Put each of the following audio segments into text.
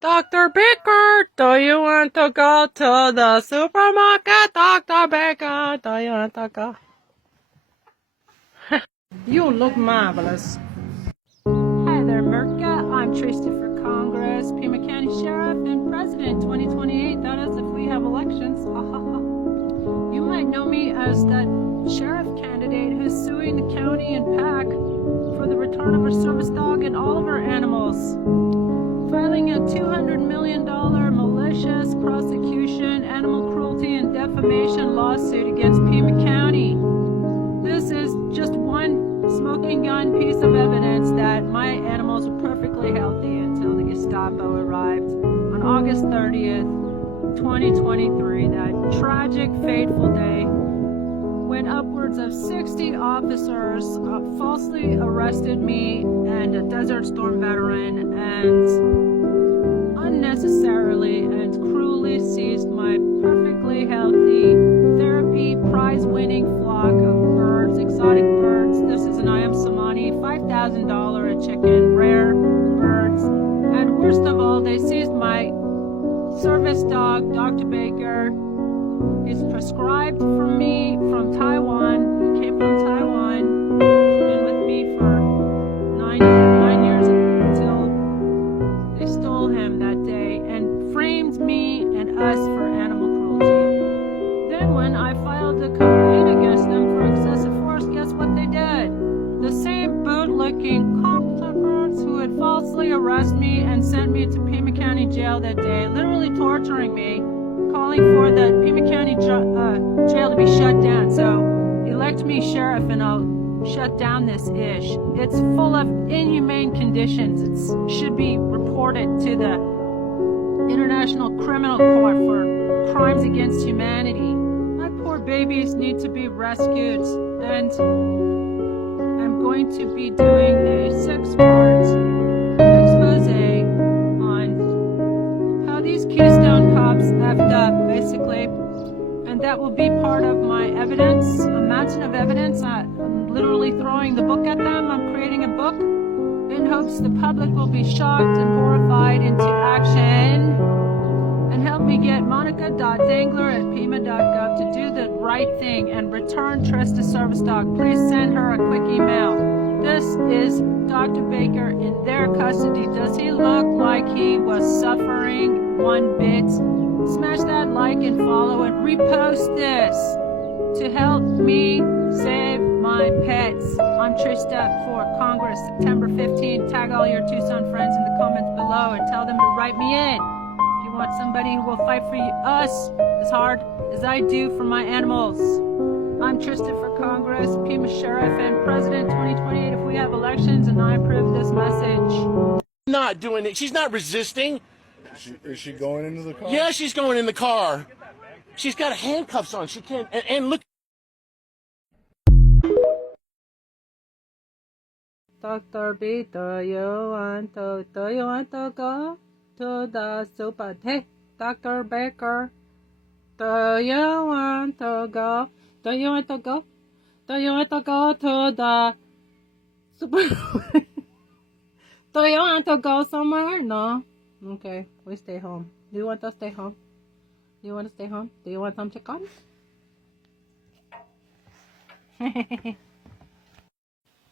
Dr. Baker, do you want to go to the supermarket? Dr. Baker, do you want to go? You look marvelous. Hi there, Merca. I'm Tracy for Congress, Pima County Sheriff, and President 2028. That is if we have elections. You might know me as that sheriff candidate who's suing the county and PAC for the return of our service dog and all of our animals. Filing a $200 million malicious prosecution, animal cruelty, and defamation lawsuit against Pima County. This is just one smoking gun piece of evidence that my animals were perfectly healthy until the Gestapo arrived on August 30th, 2023, that tragic, fateful day when upwards of 60 officers falsely arrested me and a Desert Storm veteran and unnecessarily and cruelly seized my perfectly healthy, therapy, prize-winning flock of birds, exotic birds. This is an Ayam Samani, $5,000 a chicken, rare birds. And worst of all, they seized my service dog, Dr. Baker. He's prescribed for me from Taiwan. He came from Taiwan. He's been with me for nine years until they stole him that day and framed me and us for animal cruelty. Then when I filed a complaint against them for excessive force, guess what they did? The same bootlicking cocksuckers who had falsely arrested me and sent me to Pima County Jail that day, literally torturing me, calling for the Pima County jail to be shut down. So elect me sheriff and I'll shut down this ish. It's full of inhumane conditions. It should be reported to the International Criminal Court for crimes against humanity. My poor babies need to be rescued, and I'm going to be doing a 6-part expose on how these Keystone cops effed up, basically. And that will be part of my evidence, a mountain of evidence. I'm literally throwing the book at them. I'm creating a book in hopes the public will be shocked and horrified into action. And help me get monica.dangler@pima.gov to do the right thing and return Trista Service Dog. Please send her a quick email. This is Dr. Baker in their custody. Does he look like he was suffering one bit? Smash that like and follow and repost this to help me save my pets. I'm Trista for Congress, September 15. Tag all your Tucson friends in the comments below and tell them to write me in. If you want somebody who will fight for us as hard as I do for my animals. I'm Trista for Congress, Pima Sheriff, and President 2028 if we have elections, and I approve this message. Not doing it. She's not resisting. Is she going into the car? Yeah, she's going in the car. She's got handcuffs on. She can't. And look. Dr. B, do you want to go to the super? Hey, Dr. Baker, do you want to go? Do you want to go? Do you want to go to the super? Do you want to go somewhere? No. Okay, we stay home. Do you want to stay home? Do you want to stay home? Do you want some chicken?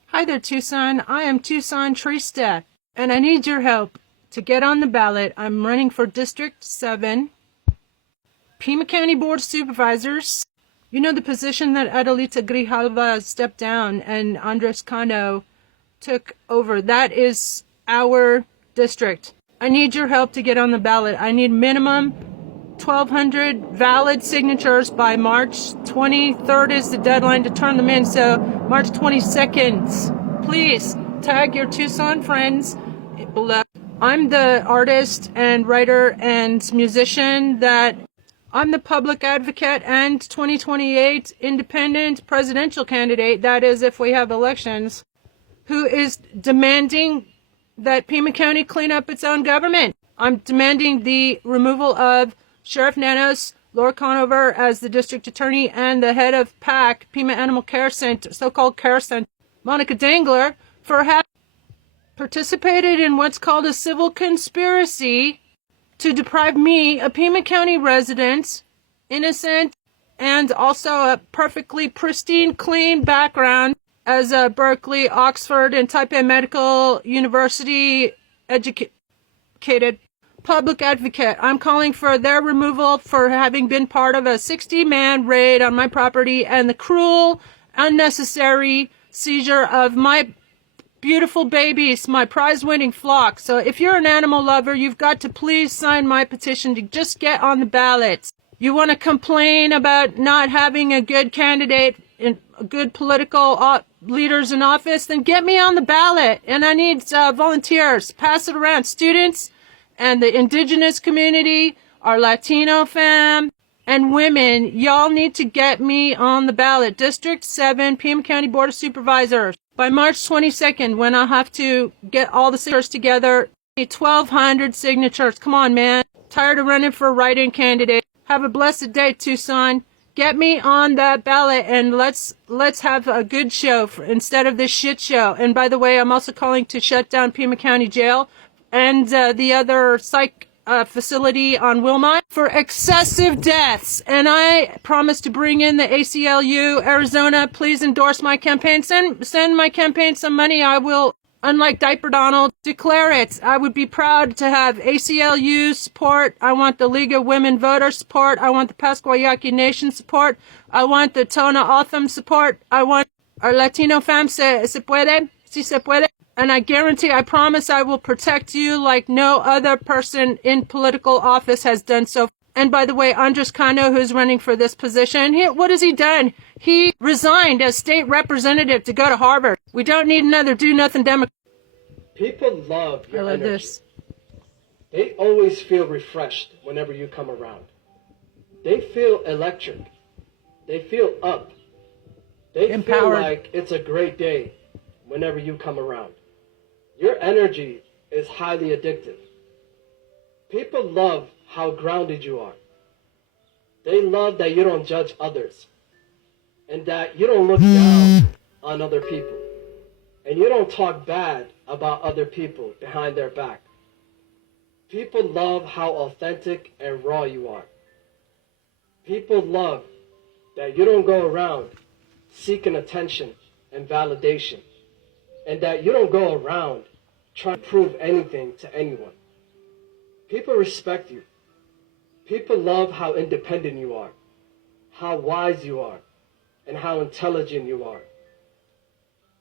Hi there, Tucson. I am Tucson Trista, and I need your help to get on the ballot. I'm running for District 7, Pima County Board of Supervisors. You know the position that Adelita Grijalva stepped down and Andres Cano took over. That is our district. I need your help to get on the ballot. I need minimum 1,200 valid signatures by March 23rd is the deadline to turn them in. So March 22nd, please tag your Tucson friends below. I'm the artist and writer and musician that I'm the public advocate and 2028 independent presidential candidate, that is if we have elections, who is demanding that Pima County clean up its own government. I'm demanding the removal of Sheriff Nanos, Laura Conover as the district attorney, and the head of PAC, Pima Animal Care Center, so-called Care Center, Monica Dangler, for having participated in what's called a civil conspiracy to deprive me, a Pima County resident, innocent, and also a perfectly pristine, clean background as a Berkeley, Oxford, and Taipei Medical University educated public advocate. I'm calling for their removal for having been part of a 60-man raid on my property and the cruel, unnecessary seizure of my beautiful babies, my prize-winning flock. So if you're an animal lover, you've got to please sign my petition to just get on the ballot. You want to complain about not having a good candidate and good political leaders in office, then get me on the ballot. And I need volunteers. Pass it around. Students and the indigenous community, our Latino fam, and women, y'all need to get me on the ballot. District 7, Pima County Board of Supervisors. By March 22nd, when I'll have to get all the signatures together, 1,200 signatures. Come on, man. Tired of running for a write-in candidate. Have a blessed day, Tucson. Get me on that ballot and let's have a good show instead of this shit show. And by the way, I'm also calling to shut down Pima County Jail and the other psych facility on Wilmot for excessive deaths. And I promise to bring in the ACLU Arizona. Please endorse my campaign. Send my campaign some money. I will, unlike Diaper Donald, declare it. I would be proud to have ACLU support. I want the League of Women Voters support. I want the Pascuayaki Nation support. I want the Tona Otham support. I want our Latino fam. Se puede? Si se puede? And I guarantee, I promise I will protect you like no other person in political office has done so. And by the way, Andres Cano, who's running for this position, what has he done? He resigned as state representative to go to Harvard. We don't need another do-nothing Democrat. People love your energy. This. They always feel refreshed whenever you come around. They feel electric. They feel up. They Empowered. feel like it's a great day whenever you come around. Your energy is highly addictive. People love how grounded you are. They love that you don't judge others and that you don't look down on other people and you don't talk bad about other people behind their back. People love how authentic and raw you are. People love that you don't go around seeking attention and validation, and that you don't go around trying to prove anything to anyone. People respect you. People love how independent you are, how wise you are, and how intelligent you are.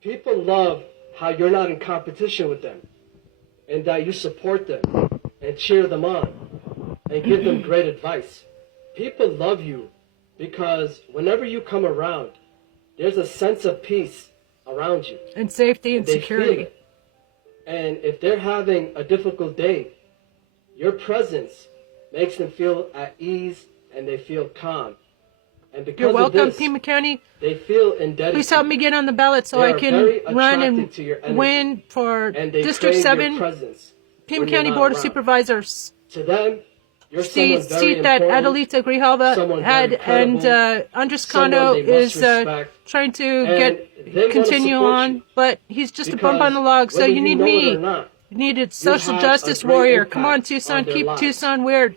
People love how you're not in competition with them, and that you support them and cheer them on and give them great advice. People love you because whenever you come around, there's a sense of peace around you. And safety and They security. feel it. And if they're having a difficult day, your presence makes them feel at ease and they feel calm. And because You're welcome, of this, Pima County. they feel indebted. Please help me get on the ballot so They I are can very run attracted and to your energy, win for and they District crave 7, your presence Pima when you're County not Board of around. Supervisors. To them, you're someone very Seat that important, Adelita Grijalva someone had, very credible, and Andres someone Cano they must is respect, trying to and they wanna continue support on, you. but he's just a Because bump on the log. So whether you need know me. it or not, You need a social have justice a great warrior. Come on, impact Tucson, on their keep lives. Tucson weird.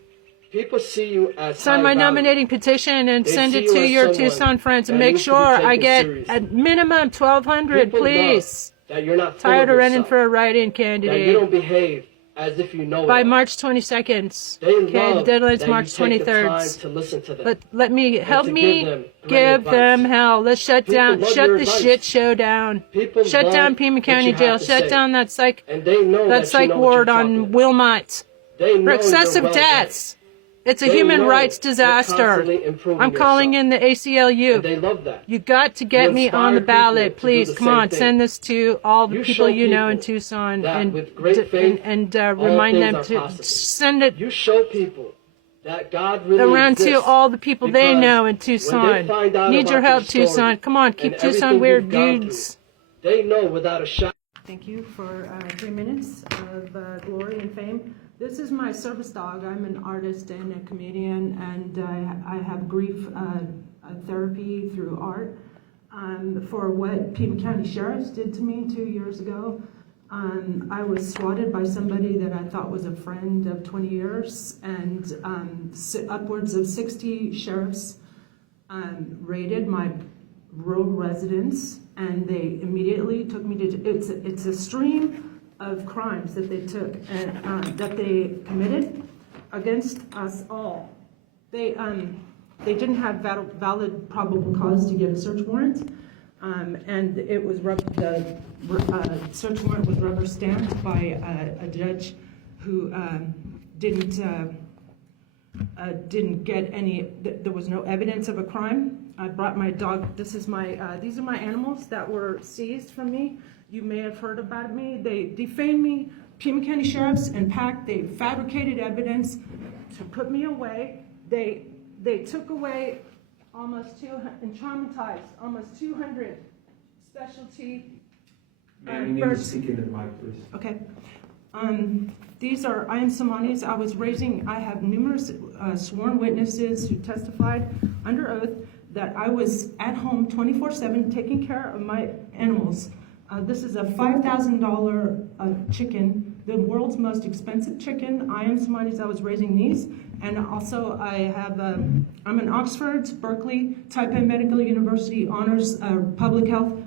people see you as Sign high my value. nominating petition and They send see it you to as your someone Tucson friends and that make needs to be sure I taken get seriously. at minimum 1,200, People please. love that you're not full Tired of running yourself, for a write-in that you candidate. don't behave as if you know By it all. March 22nd. They Okay, the love deadline's that March you take the time 23rd. to listen to them. But let me help to me give them great give advice. them hell. Let's shut People down, love shut your the advice. shit show down. People Shut love down Pima what County you have Jail. to Shut say. down that psych And they know that psych you know ward what you're on talking about. Wilmot. They know For excessive you're well read. deaths. It's a They human know rights you're disaster. constantly improving I'm calling yourself. in the ACLU. And they love that. You got to get You me on the inspire people ballot, to do please. the Come same on, thing. send this to all the You people show you know in people Tucson that and with great faith, all remind things them are to possible. send it You show people that God really around exists, to all the people they because know in when they Tucson. find out Need about your help, story Tucson. Come on, and keep everything Tucson weird, you've gone dudes. through, they know without a shot. Thank you for 3 minutes of glory and fame. This is my service dog. I'm an artist and a comedian, and I have grief therapy through art for what Pima County Sheriffs did to me 2 years ago. I was swatted by somebody that I thought was a friend of 20 years, and upwards of 60 sheriffs raided my rural residence, and they immediately took me to, it's a stream of crimes that they took and that they committed against us all. They didn't have valid probable cause to get a search warrant, and it was the search warrant was rubber stamped by a judge who didn't get any. There was no evidence of a crime. I brought my dog. This is my. These are my animals that were seized from me. You may have heard about me. They defamed me. Pima County Sheriffs and PAC. They fabricated evidence to put me away. They took away almost 200 and traumatized almost 200 specialty Ma'am, you need to birds. speak into the mic, please. Okay. These are Iron Somalis. I have numerous sworn witnesses who testified under oath that I was at home 24/7 taking care of my animals. This is a $5,000 chicken, the world's most expensive chicken. Iron Somalis, I was raising these. And also I have, I'm an Oxford, Berkeley, Taipei Medical University honors public health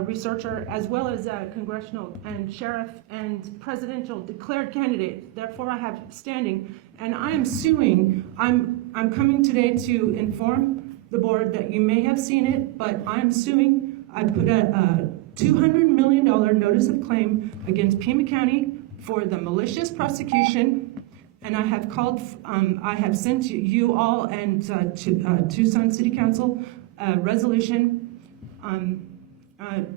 researcher, as well as a congressional and sheriff and presidential declared candidate. Therefore, I have standing, and I am suing. I'm coming today to inform the board that you may have seen it, but I'm suing. I put a $200 million notice of claim against Pima County for the malicious prosecution, and I have called. I have sent you all and to Tucson City Council a resolution.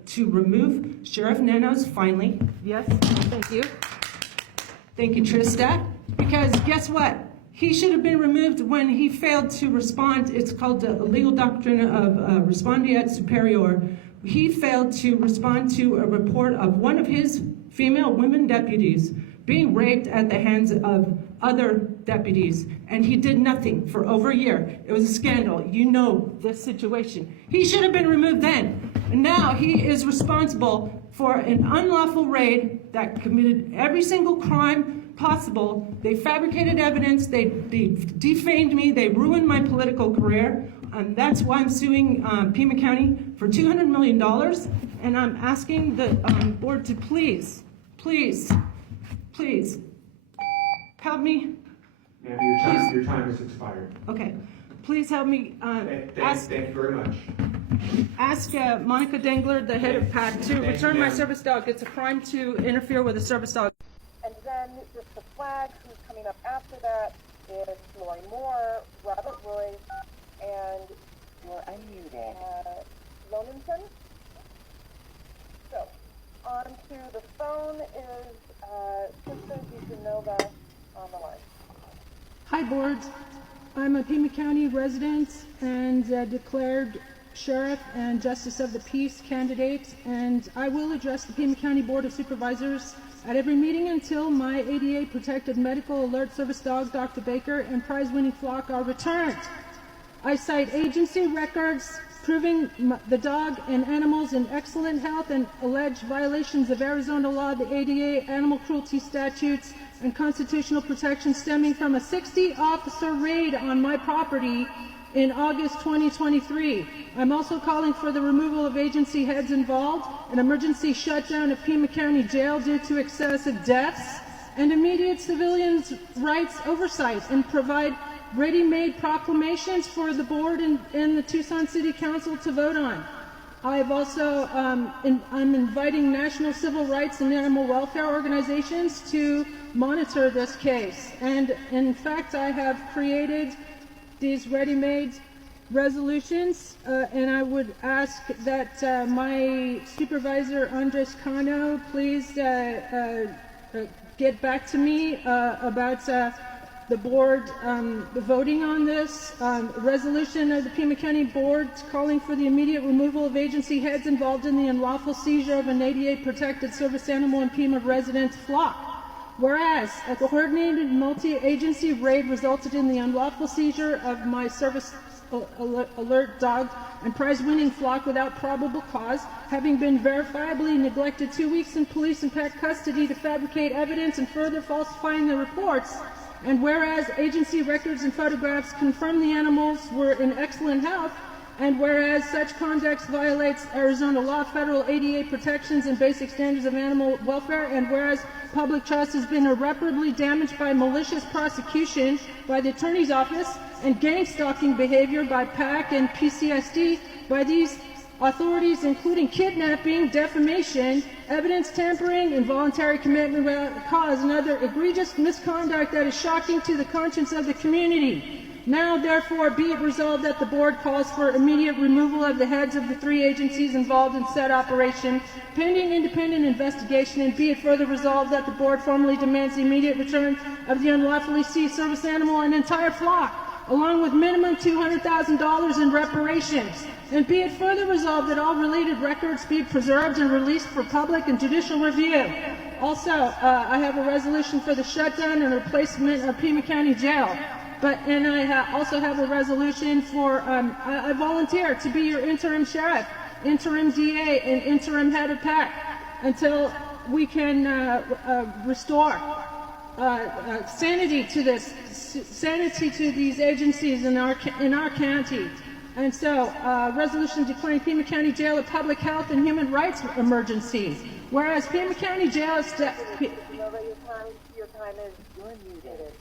To remove Sheriff Nanos finally. Yes, thank you. Thank you, Trista. Because guess what? He should have been removed when he failed to respond. It's called the legal doctrine of respondeat superior. He failed to respond to a report of one of his female women deputies being raped at the hands of other deputies, and he did nothing for over a year. It was a scandal. You know this situation. He should have been removed then. And now he is responsible for an unlawful raid that committed every single crime possible. They fabricated evidence. They defamed me. They ruined my political career. And that's why I'm suing Pima County for $200 million. And I'm asking the board to please help me. Ma'am, your time has expired. Okay. Please help me Thank you very much. ask Monica Dengler, the head of PAC, to return my service dog. It's a crime to interfere with a service dog. And then just the flag, who's coming up after that is Lori Moore, Robert Royce, and you're unmuted. Loninson. So, on to the phone is Krista DiGenova on the line. Hi, board. I'm a Pima County resident and declared sheriff and justice of the peace candidate, and I will address the Pima County Board of Supervisors at every meeting until my ADA protected medical alert service dog, Dr. Baker, and prize-winning flock are returned. I cite agency records proving the dog and animals in excellent health and alleged violations of Arizona law, the ADA, animal cruelty statutes, and constitutional protection stemming from a 60-officer raid on my property in August 2023. I'm also calling for the removal of agency heads involved, an emergency shutdown of Pima County Jail due to excessive deaths, and immediate civilians' rights oversight, and provide ready-made proclamations for the board and the Tucson City Council to vote on. I've also, I'm inviting national civil rights and animal welfare organizations to monitor this case. And in fact, I have created these ready-made resolutions, and I would ask that my supervisor, Andres Cano, please get back to me about the board voting on this resolution of the Pima County Board calling for the immediate removal of agency heads involved in the unlawful seizure of an ADA protected service animal in Pima residence flock. Whereas a coordinated multi-agency raid resulted in the unlawful seizure of my service alert dog and prize-winning flock without probable cause, having been verifiably neglected 2 weeks in police and PAC custody to fabricate evidence and further falsifying the reports. And whereas agency records and photographs confirm the animals were in excellent health, and whereas such conduct violates Arizona law, federal ADA protections, and basic standards of animal welfare, and whereas public trust has been irreparably damaged by malicious prosecution by the Attorney's Office and gang-stalking behavior by PAC and PCSD by these authorities, including kidnapping, defamation, evidence tampering, involuntary commitment without cause, and other egregious misconduct that is shocking to the conscience of the community. Now, therefore, be it resolved that the Board calls for immediate removal of the heads of the 3 agencies involved in said operation, pending independent investigation, and be it further resolved that the Board formally demands the immediate return of the unlawfully seized service animal and entire flock, along with minimum $200,000 in reparations. And be it further resolved that all related records be preserved and released for public and judicial review. Also, I have a resolution for the shutdown and replacement of Pima County Jail. I also have a resolution for, I volunteer to be your interim sheriff, interim DA, and interim head of PAC until we can restore sanity to these agencies in our county. And so, resolution declaring Pima County Jail a public health and human rights emergency. Whereas Pima County Jail is... You know that your time is muted.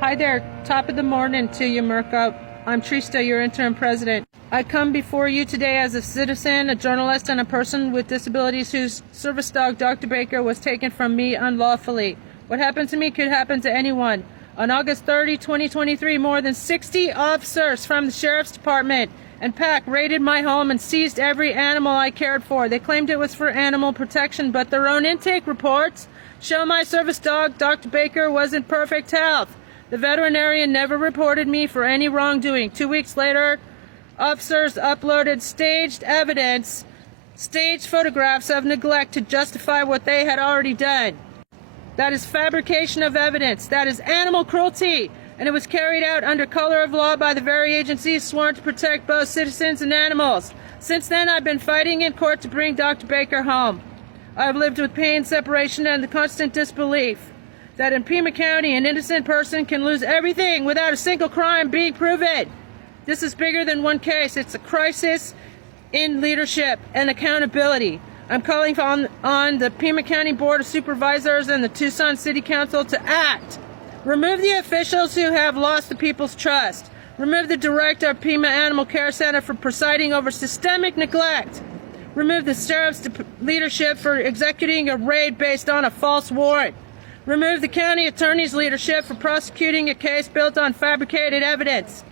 Hi there, top of the morning to you, Mirka. I'm Trista, your interim president. I come before you today as a citizen, a journalist, and a person with disabilities whose service dog, Dr. Baker, was taken from me unlawfully. What happened to me could happen to anyone. On August 30, 2023, more than 60 officers from the Sheriff's Department and PAC raided my home and seized every animal I cared for. They claimed it was for animal protection, but their own intake reports show my service dog, Dr. Baker, was in perfect health. The veterinarian never reported me for any wrongdoing. 2 weeks later, officers uploaded staged evidence, staged photographs of neglect to justify what they had already done. That is fabrication of evidence. That is animal cruelty. And it was carried out under color of law by the very agencies sworn to protect both citizens and animals. Since then, I've been fighting in court to bring Dr. Baker home. I've lived with pain, separation, and the constant disbelief that in Pima County, an innocent person can lose everything without a single crime being proven. This is bigger than one case. It's a crisis in leadership and accountability. I'm calling on the Pima County Board of Supervisors and the Tucson City Council to act. Remove the officials who have lost the people's trust. Remove the director of Pima Animal Care Center for presiding over systemic neglect. Remove the sheriff's leadership for executing a raid based on a false warrant. Remove the county attorney's leadership for prosecuting a case built on fabricated evidence.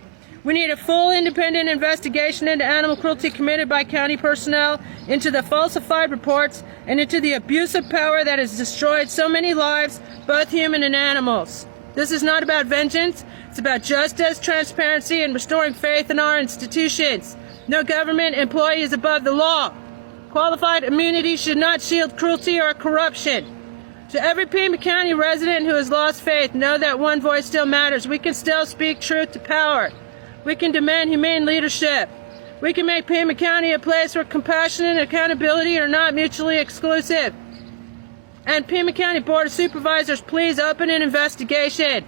We need a full independent investigation into animal cruelty committed by county personnel, into the falsified reports, and into the abuse of power that has destroyed so many lives, both human and animals. This is not about vengeance. It's about justice, transparency, and restoring faith in our institutions. No government employee is above the law. Qualified immunity should not shield cruelty or corruption. To every Pima County resident who has lost faith, know that one voice still matters. We can still speak truth to power. We can demand humane leadership. We can make Pima County a place where compassion and accountability are not mutually exclusive. And Pima County Board of Supervisors, please open an investigation.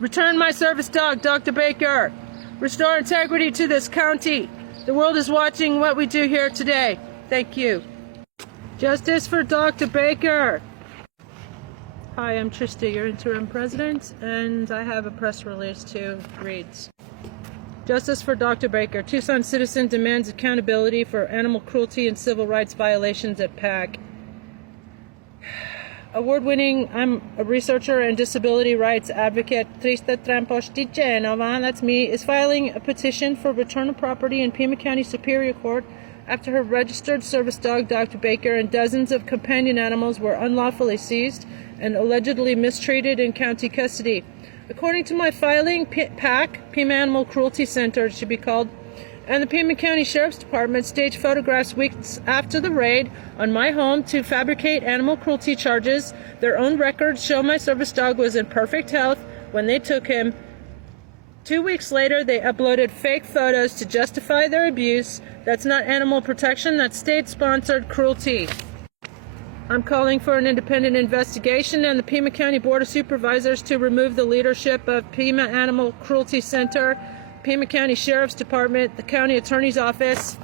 Return my service dog, Dr. Baker. Restore integrity to this county. The world is watching what we do here today. Thank you. Justice for Dr. Baker. Hi, I'm Trista, your interim president, and I have a press release too. It reads, Justice for Dr. Baker. Tucson citizen demands accountability for animal cruelty and civil rights violations at PAC. Award-winning, I'm a researcher and disability rights advocate, Trista Tramposticenova, that's me, is filing a petition for return of property in Pima County Superior Court after her registered service dog, Dr. Baker, and dozens of companion animals were unlawfully seized and allegedly mistreated in county custody. According to my filing, PAC, Pima Animal Cruelty Center, it should be called, and the Pima County Sheriff's Department staged photographs weeks after the raid on my home to fabricate animal cruelty charges. Their own records show my service dog was in perfect health when they took him, 2 weeks later, they uploaded fake photos to justify their abuse. That's not animal protection, that's state-sponsored cruelty. I'm calling for an independent investigation and the Pima County Board of Supervisors to remove the leadership of Pima Animal Cruelty Center, Pima County Sheriff's Department, the County Attorney's Office.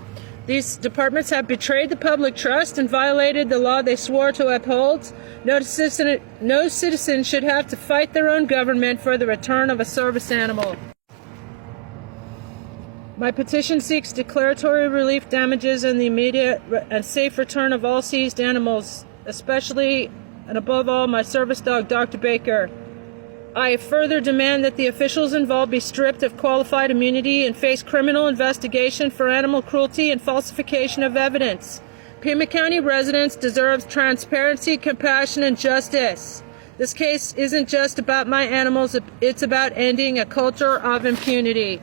These departments have betrayed the public trust and violated the law they swore to uphold. No citizen should have to fight their own government for the return of a service animal. My petition seeks declaratory relief damages and the immediate and safe return of all seized animals, especially and above all my service dog, Dr. Baker. I further demand that the officials involved be stripped of qualified immunity and face criminal investigation for animal cruelty and falsification of evidence. Pima County residents deserve transparency, compassion, and justice. This case isn't just about my animals, it's about ending a culture of impunity.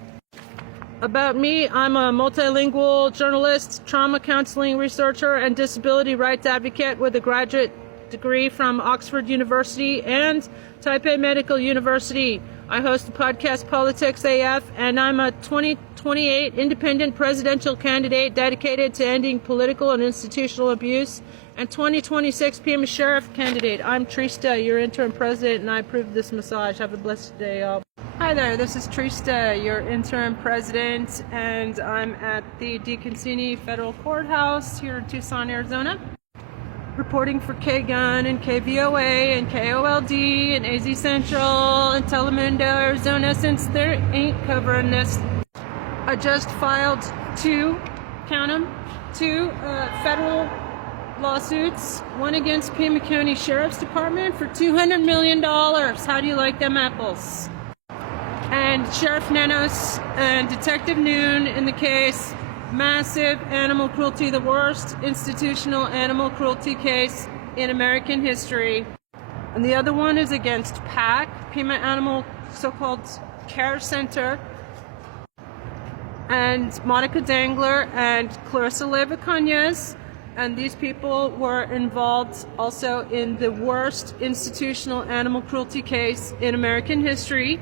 About me, I'm a multilingual journalist, trauma counseling researcher, and disability rights advocate with a graduate degree from Oxford University and Taipei Medical University. I host the podcast Politics AF, and I'm a 2028 independent presidential candidate dedicated to ending political and institutional abuse, and 2026 Pima Sheriff candidate. I'm Trista, your interim president, and I approve this massage. Have a blessed day, all. Hi there, this is Trista, your interim president, and I'm at the DeConcini Federal Courthouse here in Tucson, Arizona, reporting for KGUN and KVOA and KOLD and AZ Central and Telemundo, Arizona, since they ain't covering this. I just filed two federal lawsuits, one against Pima County Sheriff's Department for $200 million. How do you like them apples? And Sheriff Nanos and Detective Noon in the case massive animal cruelty, the worst institutional animal cruelty case in American history. And the other one is against PAC, Pima Animal so-called Care Center, and Monica Dangler and Clarissa Leyva Cañas. And these people were involved also in the worst institutional animal cruelty case in American history.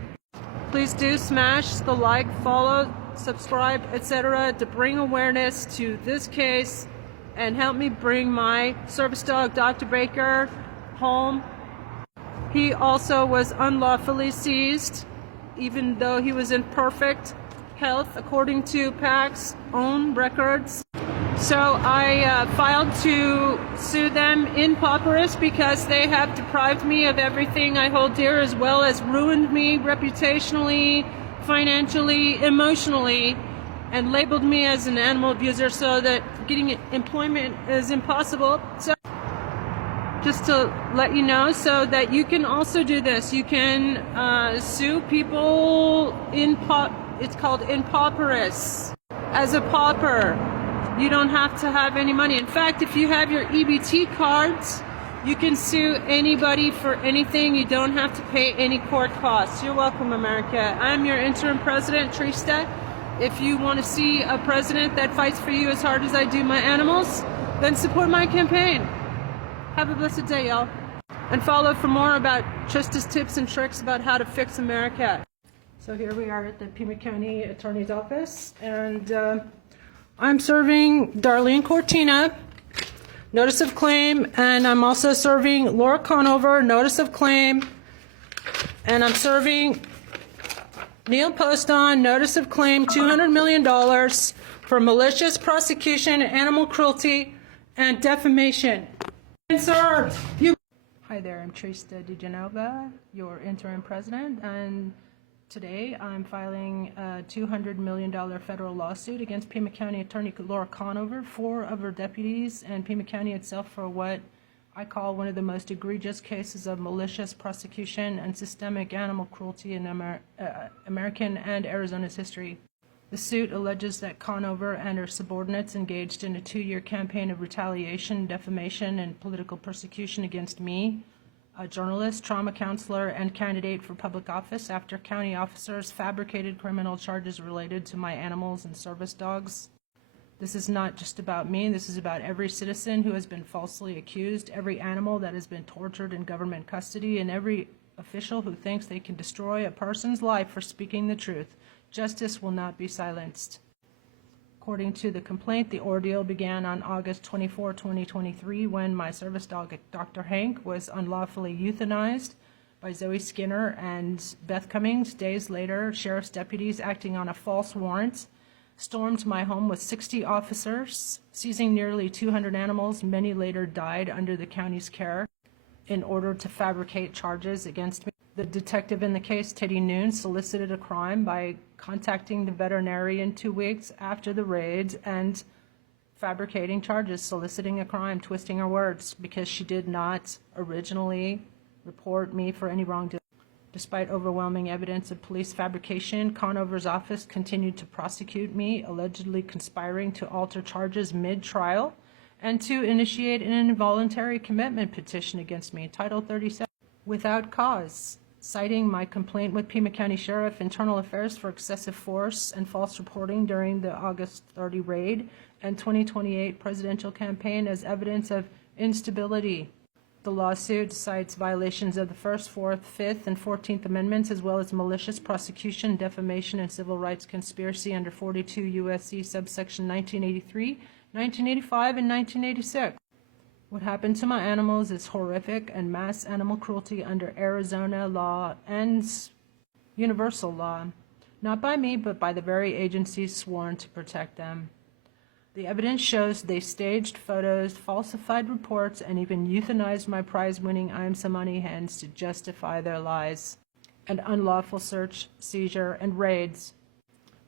Please do smash the like, follow, subscribe, etc. to bring awareness to this case and help me bring my service dog, Dr. Baker, home. He also was unlawfully seized, even though he was in perfect health, according to PAC's own records. So I filed to sue them in pauperis because they have deprived me of everything I hold dear, as well as ruined me reputationally, financially, emotionally, and labeled me as an animal abuser so that getting employment is impossible. So just to let you know, so that you can also do this. You can sue people it's called in pauperis. As a pauper, you don't have to have any money. In fact, if you have your EBT cards, you can sue anybody for anything. You don't have to pay any court costs. You're welcome, America. I'm your interim president, Trista. If you want to see a president that fights for you as hard as I do my animals, then support my campaign. Have a blessed day, y'all. And follow for more about Trista's tips and tricks about how to fix America. So here we are at the Pima County Attorney's Office, and I'm serving Darlene Cortina notice of claim, and I'm also serving Laura Conover notice of claim, and I'm serving Neil Poston notice of claim $200 million for malicious prosecution, animal cruelty, and defamation. And served. Hi there, I'm Trista DeGenova, your interim president, and today I'm filing a $200 million federal lawsuit against Pima County Attorney Laura Conover, 4 of her deputies, and Pima County itself for what I call one of the most egregious cases of malicious prosecution and systemic animal cruelty in American and Arizona's history. The suit alleges that Conover and her subordinates engaged in a 2-year campaign of retaliation, defamation, and political persecution against me, a journalist, trauma counselor, and candidate for public office after county officers fabricated criminal charges related to my animals and service dogs. This is not just about me. This is about every citizen who has been falsely accused, every animal that has been tortured in government custody, and every official who thinks they can destroy a person's life for speaking the truth. Justice will not be silenced. According to the complaint, the ordeal began on August 24, 2023, when my service dog, Dr. Hank, was unlawfully euthanized by Zoe Skinner and Beth Cummings. Days later, sheriff's deputies acting on a false warrant stormed my home with 60 officers, seizing nearly 200 animals. Many later died under the county's care in order to fabricate charges against me. The detective in the case, Teddy Noon, solicited a crime by contacting the veterinarian 2 weeks after the raids and fabricating charges, soliciting a crime, twisting her words, because she did not originally report me for any wrongdoing. Despite overwhelming evidence of police fabrication, Conover's office continued to prosecute me, allegedly conspiring to alter charges mid-trial and to initiate an involuntary commitment petition against me, Title 37, without cause, citing my complaint with Pima County Sheriff Internal Affairs for excessive force and false reporting during the August 30 raid and 2028 presidential campaign as evidence of instability. The lawsuit cites violations of the First, Fourth, Fifth, and 14th Amendments, as well as malicious prosecution, defamation, and civil rights conspiracy under 42 U.S.C. subsection 1983, 1985, and 1986. What happened to my animals is horrific, and mass animal cruelty under Arizona law and universal law, not by me, but by the very agencies sworn to protect them. The evidence shows they staged photos, falsified reports, and even euthanized my prize-winning I Am Samani hens to justify their lies, and unlawful search, seizure, and raids.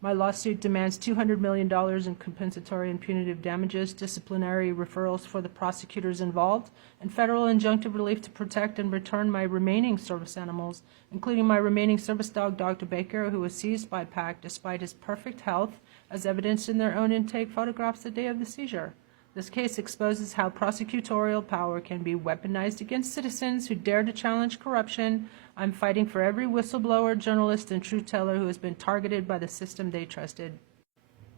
My lawsuit demands $200 million in compensatory and punitive damages, disciplinary referrals for the prosecutors involved, and federal injunctive relief to protect and return my remaining service animals, including my remaining service dog, Dr. Baker, who was seized by PAC despite his perfect health, as evidenced in their own intake photographs the day of the seizure. This case exposes how prosecutorial power can be weaponized against citizens who dare to challenge corruption. I'm fighting for every whistleblower, journalist, and truth teller who has been targeted by the system they trusted.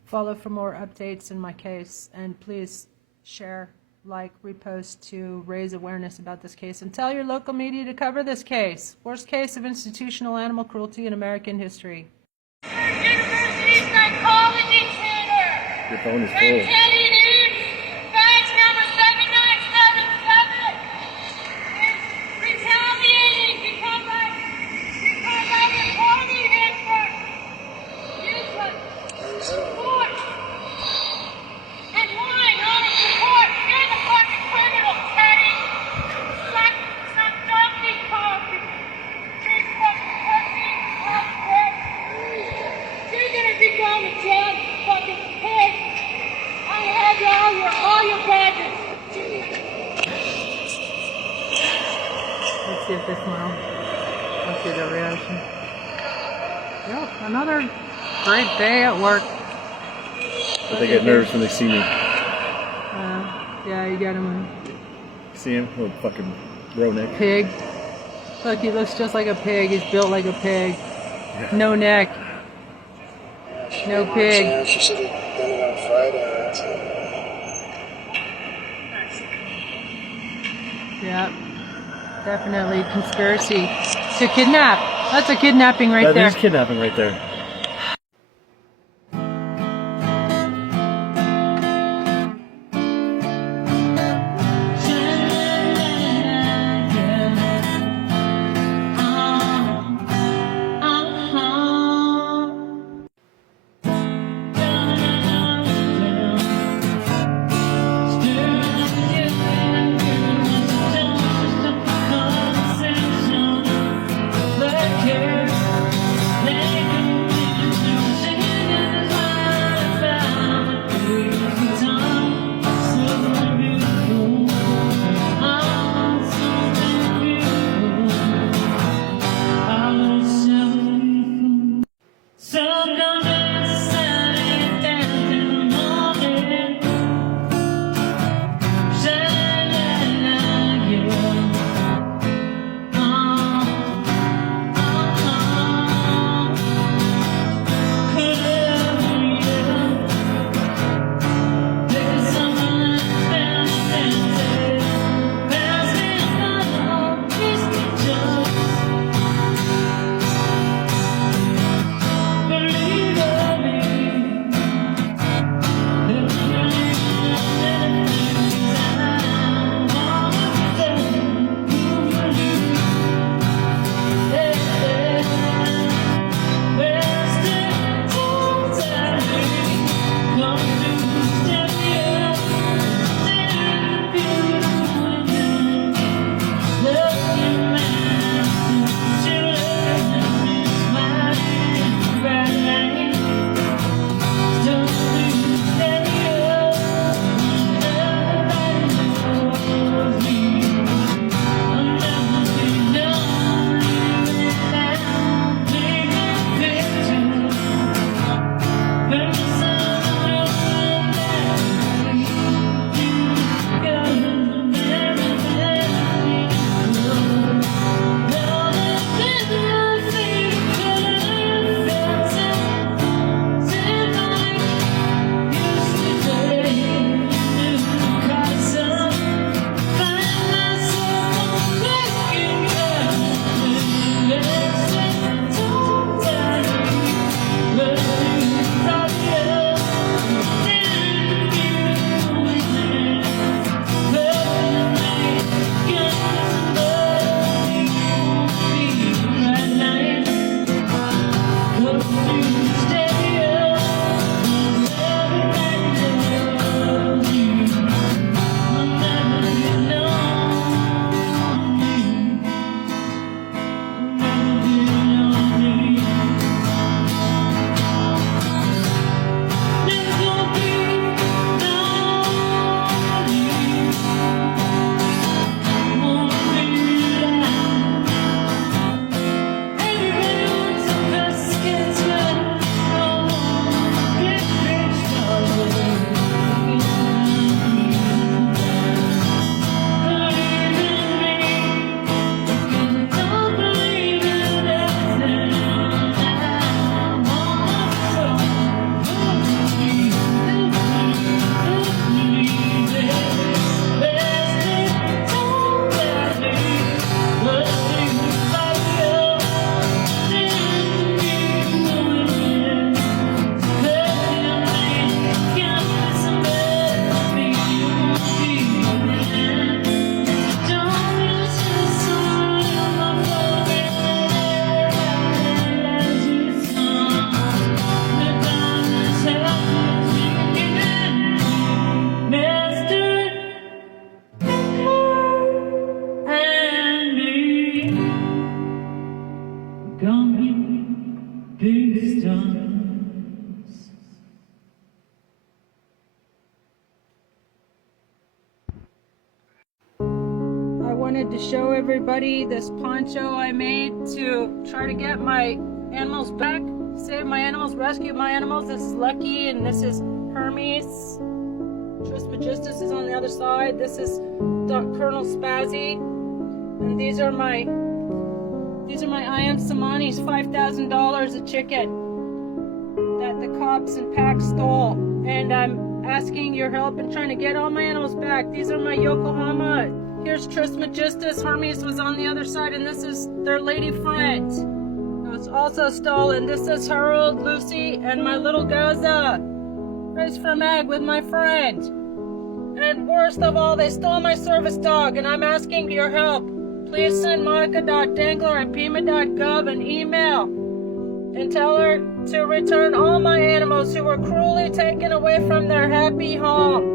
Follow for more updates in my case, and please share, like, repost to raise awareness about this case, and tell your local media to cover this case. Worst case of institutional animal cruelty in American history. University Psychology Center. Your phone is From full. Teddy Noon, badge number 7977 is retaliating because I reported him for use of force and lying on his report. You're the fucking criminal, Teddy. Some donkey called you. Big fucking pussy, hot bitch. You're gonna be going to jail, you fucking pig. I have all your badges. Let's see if they smile. Let's see their reaction. Yep, another great day at work. But they get nervous when they see me. Yeah, you got him See him? Little fucking row neck. a pig. Look, he looks just like a pig. He's built like a pig. No neck. No pig. She should have done it on Friday. Yep. Definitely conspiracy to kidnap. That's a kidnapping right there. That is kidnapping right there. Let Gone distance. I wanted to show everybody this poncho I made to try to get my animals back, save my animals, rescue my animals. This is Lucky and this is Hermes. Trismegistus is on the other side. This is Colonel Spazzy. And these are my I Am Samani's $5,000 a chicken that the cops and PAC stole. And I'm asking your help in trying to get all my animals back. These are my Yokohama. Here's Trismegistus. Hermes was on the other side, and this is their lady friend. It was also stolen. This is Harold, Lucy, and my little Gaza. Raised from egg with my friend. And worst of all, they stole my service dog, and I'm asking your help. Please send monica.dangler@pima.gov an email and tell her to return all my animals who were cruelly taken away from their happy home.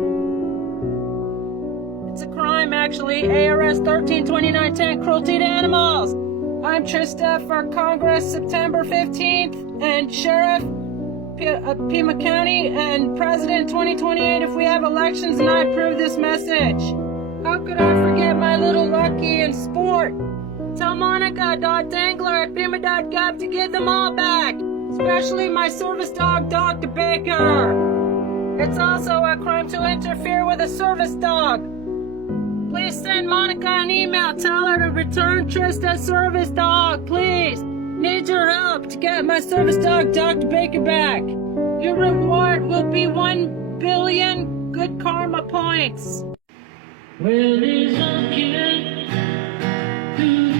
It's a crime, actually. ARS 132910, cruelty to animals. I'm Trista for Congress September 15th and Sheriff Pima County and President 2028 if we have elections, and I approve this message. How could I forget my little Lucky in sport? Tell monica.dangler@pima.gov to get them all back, especially my service dog, Dr. Baker. It's also a crime to interfere with a service dog. Please send Monica an email. Tell her to return Trista's service dog, please. Need your help to get my service dog, Dr. Baker, back. Your reward will be 1 billion good karma points. Well, there's a kid who